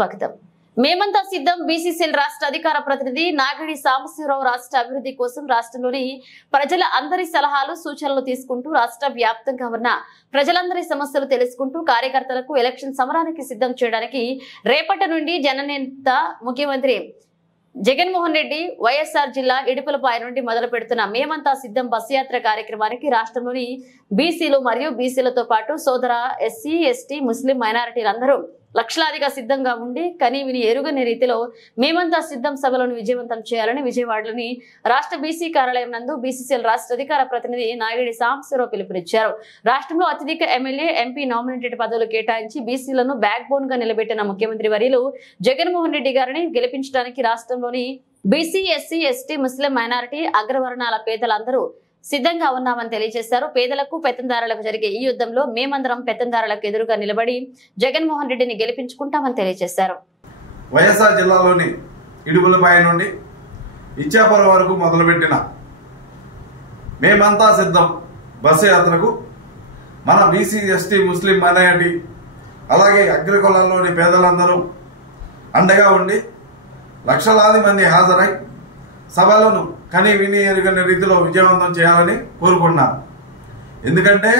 స్వాగతం. మేమంతా సిద్ధం. బీసీసీఎల్ రాష్ట్ర అధికార ప్రతినిధి నాగిడి సాంబశివరావు రాష్ట్ర అభివృద్ధి కోసం రాష్ట్రంలోని ప్రజల అందరి సలహాలు సూచనలు తీసుకుంటూ రాష్ట్ర వ్యాప్తంగా ఉన్న ప్రజలందరి సమస్యలు తెలుసుకుంటూ కార్యకర్తలకు ఎలక్షన్ సమరానికి సిద్ధం చేయడానికి రేపటి నుండి జననేత ముఖ్యమంత్రి జగన్మోహన్ రెడ్డి వైఎస్ఆర్ జిల్లా ఇడుపులపాయ నుండి మొదలు పెడుతున్న మేమంతా సిద్ధం బస్సు యాత్ర కార్యక్రమానికి రాష్ట్రంలోని బీసీలు మరియు బీసీలతో పాటు సోదర ఎస్సీ ఎస్టీ ముస్లిం మైనారిటీలందరూ లక్షలాదిగా సిద్ధంగా ఉండి కనీవిని ఎరుగని రీతిలో మేమంతా సిద్ధం సభలను విజయవంతం చేయాలని విజయవాడలోని రాష్ట్ర బీసీ కార్యాలయం నందు బీసీసీఎల్ రాష్ట్ర అధికార ప్రతినిధి నాగిడి సాంబశివరావు పిలుపునిచ్చారు. రాష్ట్రంలో అత్యధిక ఎమ్మెల్యే ఎంపీ నామినేటెడ్ పదవులు కేటాయించి బీసీలను బ్యాక్ బోన్ గా నిలబెట్టిన ముఖ్యమంత్రి వర్యులు జగన్మోహన్ రెడ్డి గారిని గెలిపించడానికి రాష్ట్రంలోని బీసీ ఎస్సీ ఎస్టీ ముస్లిం మైనారిటీ అగ్రవర్ణాల పేదలందరూ సిద్ధంగా ఉన్నామని తెలియజేశారు. పేదలకు పెత్తందారులకు జరిగే ఈ యుద్ధంలో మేమందరం పెత్తందారులకు ఎదురుగా నిలబడి జగన్మోహన్ రెడ్డిని గెలిపించుకుంటామని తెలియజేశారు. వైఎస్ఆర్ జిల్లాలోని ఇడుపులపాయ నుండి ఇచ్చాపురం వరకు మొదలుపెట్టిన మేమంతా సిద్ధం బస్సు యాత్రకు మన బీసీ ఎస్టీ ముస్లిం మైనారిటీ అలాగే అగ్రకులాల్లోని పేదలందరూ అండగా ఉండి లక్షలాది మంది హాజరై సభలను కని విని ఎరుగని రీతిలో విజయవంతం చేయాలని కోరుకున్నాను. ఎందుకంటే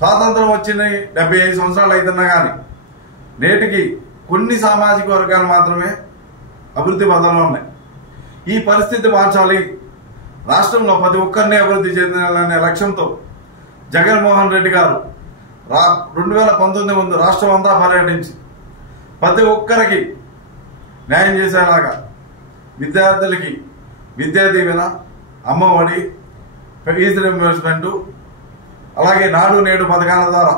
స్వాతంత్రం వచ్చిన 75 సంవత్సరాలు అవుతున్నా కానీ నేటికి కొన్ని సామాజిక వర్గాలు మాత్రమే అభివృద్ధి పథంలో ఉన్నాయి. ఈ పరిస్థితి మార్చాలి, రాష్ట్రంలో ప్రతి ఒక్కరిని అభివృద్ధి చెందాలనే లక్ష్యంతో జగన్మోహన్ రెడ్డి గారు 2019 ముందు రాష్ట్రం అంతా పర్యటించి ప్రతి ఒక్కరికి న్యాయం చేసేలాగా విద్యార్థులకి విద్యా దీవెన, అమ్మఒడి, ఫీజు రీయింబర్స్మెంట్ అలాగే నాడు నేడు పథకాల ద్వారా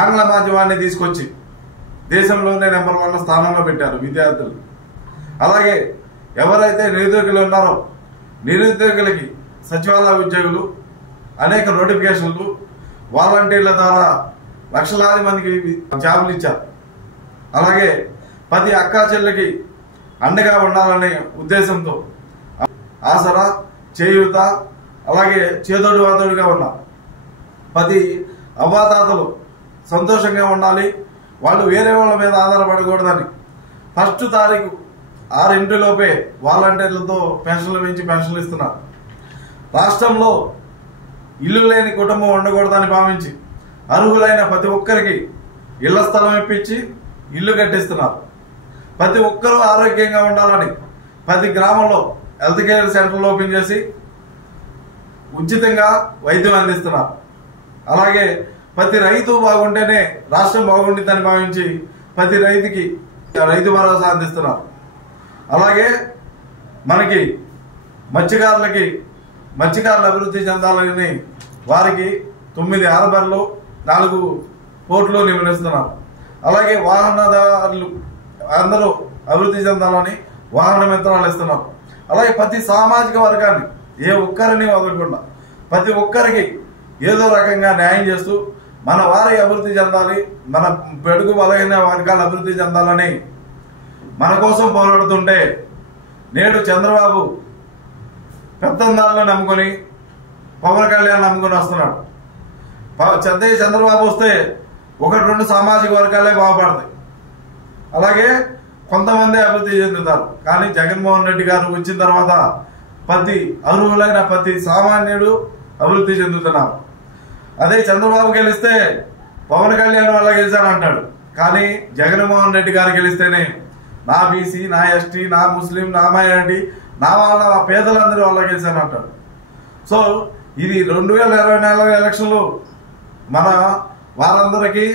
ఆంగ్ల మాధ్యమాన్ని తీసుకొచ్చి దేశంలోనే నెంబర్ 1 స్థానంలో పెట్టారు విద్యార్థులు. అలాగే ఎవరైతే నిరుద్యోగులు ఉన్నారో నిరుద్యోగులకి సచివాలయ ఉద్యోగులు అనేక నోటిఫికేషన్లు వాలంటీర్ల ద్వారా లక్షలాది మందికి జాబులు ఇచ్చారు. అలాగే ప్రతి అక్కా చెల్లికి అండగా ఉండాలనే ఉద్దేశంతో ఆసరా, చేయూత అలాగే చేదోడు వాదోడుగా ఉన్నారు. ప్రతి అవ్వాతాతలు సంతోషంగా ఉండాలి, వాళ్ళు వేరే వాళ్ళ మీద ఆధారపడకూడదని 1వ తారీఖు 6 లోపే వాలంటీర్లతో పెన్షన్లు పెంచి పెన్షన్లు ఇస్తున్నారు. రాష్ట్రంలో ఇల్లు లేని కుటుంబం ఉండకూడదని భావించి అర్హులైన ప్రతి ఒక్కరికి ఇళ్ల స్థలం ఇప్పించి ఇల్లు కట్టిస్తున్నారు. ప్రతి ఒక్కరూ ఆరోగ్యంగా ఉండాలని ప్రతి గ్రామంలో హెల్త్ కేర్ సెంటర్లు ఓపెన్ చేసి ఉచితంగా వైద్యం అందిస్తున్నారు. అలాగే ప్రతి రైతు బాగుంటేనే రాష్ట్రం బాగుంటుందని భావించి ప్రతి రైతుకి రైతు భరోసా అందిస్తున్నారు. అలాగే మనకి మత్స్యకారులు అభివృద్ధి చెందాలని వారికి 9 హార్బర్లు 4 పోర్టులు నిర్మిస్తున్నారు. అలాగే వాహనదారులు అందరూ అభివృద్ధి చెందాలని వాహన మిత్రాలు ఇస్తున్నారు. అలాగే ప్రతి సామాజిక వర్గాన్ని ఏ ఒక్కరిని వదలకుండా ప్రతి ఒక్కరికి ఏదో రకంగా న్యాయం చేస్తూ మన వారి అభివృద్ధి చెందాలి, మన బడుగు బలహీన వర్గాలు అభివృద్ధి చెందాలని మన కోసం పోరాడుతుంటే నేడు చంద్రబాబు పెత్తందారులను నమ్ముకొని పవన్ కళ్యాణ్ నమ్ముకొని వస్తున్నాడు. చంద్రబాబు వస్తే 1-2 సామాజిక వర్గాలే బాగుపడతాయి, అలాగే కొంతమంది అభివృద్ధి చెందుతారు. కానీ జగన్మోహన్ రెడ్డి గారు వచ్చిన తర్వాత ప్రతి అర్హులైన ప్రతి సామాన్యుడు అభివృద్ధి చెందుతున్నారు. అదే చంద్రబాబు గెలిస్తే పవన్ కళ్యాణ్ వల్ల గెలిచానంటాడు, కానీ జగన్మోహన్ రెడ్డి గారు గెలిస్తేనే నా బీసీ, నా ఎస్టీ, నా ముస్లిం, నా మైనారిటీ, నా వాళ్ళ పేదలందరూ వల్ల గెలిచానంటాడు. సో ఇది 2024 ఎలక్షన్లు మన వారందరికీ,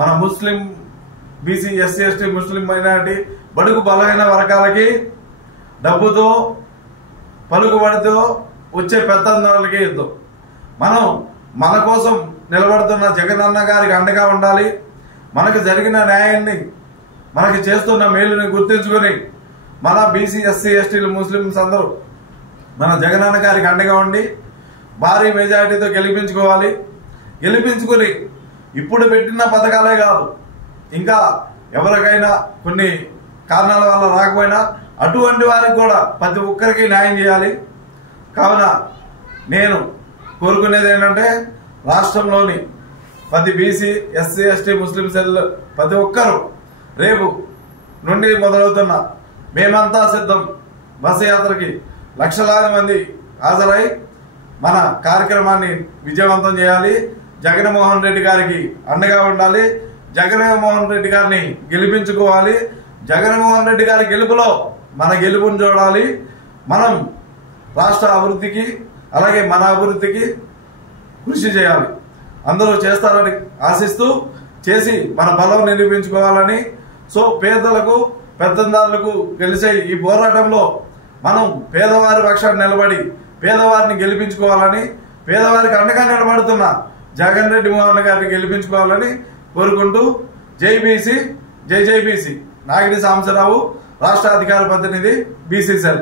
మన ముస్లిం, బీసీ, ఎస్సీ, ఎస్టీ, ముస్లిం మైనారిటీ బడుగు బలహీన వర్గాలకి డబ్బుతో పలుకుబడితో వచ్చే పెత్తందారులకి యుద్ధం. మనం మన కోసం నిలబడుతున్న జగనన్న గారికి అండగా ఉండాలి. మనకు జరిగిన న్యాయాన్ని, మనకి చేస్తున్న మేలుని గుర్తించుకొని మన బీసీ, ఎస్సీ, ఎస్టీలు, ముస్లింస్ అందరూ మన జగనన్న గారికి అండగా ఉండి భారీ మెజారిటీతో గెలిపించుకుని ఇప్పుడు పెట్టిన పథకాలే కాదు, ఇంకా ఎవరికైనా కొన్ని కారణాల వల్ల రాకపోయినా అటువంటి వారికి కూడా ప్రతి ఒక్కరికి న్యాయం చేయాలి. కావున నేను కోరుకునేది ఏంటంటే రాష్ట్రంలోని ప్రతి బీసీ, ఎస్సీ, ఎస్టీ, ముస్లిం సెల్ ప్రతి ఒక్కరూ రేపు నుండి మొదలవుతున్న మేమంతా సిద్ధం బస్సు యాత్రకి లక్షలాది మంది హాజరై మన కార్యక్రమాన్ని విజయవంతం చేయాలి. జగన్మోహన్ రెడ్డి గారికి అండగా ఉండాలి. జగన్మోహన్ రెడ్డి గారిని గెలిపించుకోవాలి. జగన్మోహన్ రెడ్డి గారి గెలుపులో మన గెలుపుని చూడాలి. మనం రాష్ట్ర అభివృద్ధికి అలాగే మన అభివృద్ధికి కృషి చేయాలి. అందరూ చేస్తారని ఆశిస్తూ చేసి మన బలం నిరూపించుకోవాలని. సో పేదలకు పెత్తందారులకు గెలిచే ఈ పోరాటంలో మనం పేదవారి పక్షాన్ని నిలబడి పేదవారిని గెలిపించుకోవాలని, పేదవారికి అండగా నిలబడుతున్న జగన్ రెడ్డి మోహన్ గారిని గెలిపించుకోవాలని కోరుకుంటూ జై బీసీ, జై జై బీసీ. నాగిడి సాంబశివరావు, రాష్ట్ర అధికార ప్రతినిధి, బీసీ సెల్.